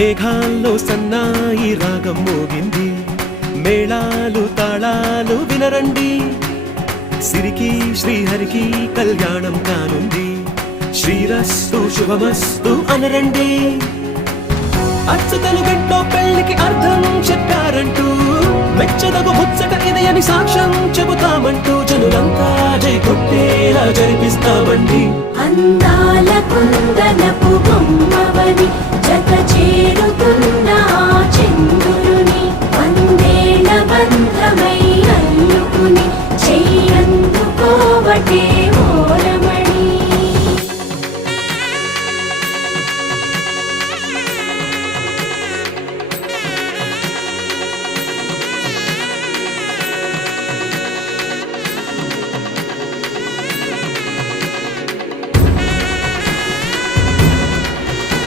మేఘాల్లో సన్నాయి రాగం మోగింది, మేళాలు తాళాలు వినరండి. సిరికి శ్రీహరికి కళ్యాణం కానుంది, శ్రీరస్తు శుభమస్తు అనరండి. అచ్చతలు గంటో పెళ్లికి అర్థం చెప్పారంటూ, మెచ్చదగు ముచ్చట ఇది అని సాక్ష్యం చెబుతామంటూ, జనులంతా జై కొట్టేలా జరిపిస్తామండి.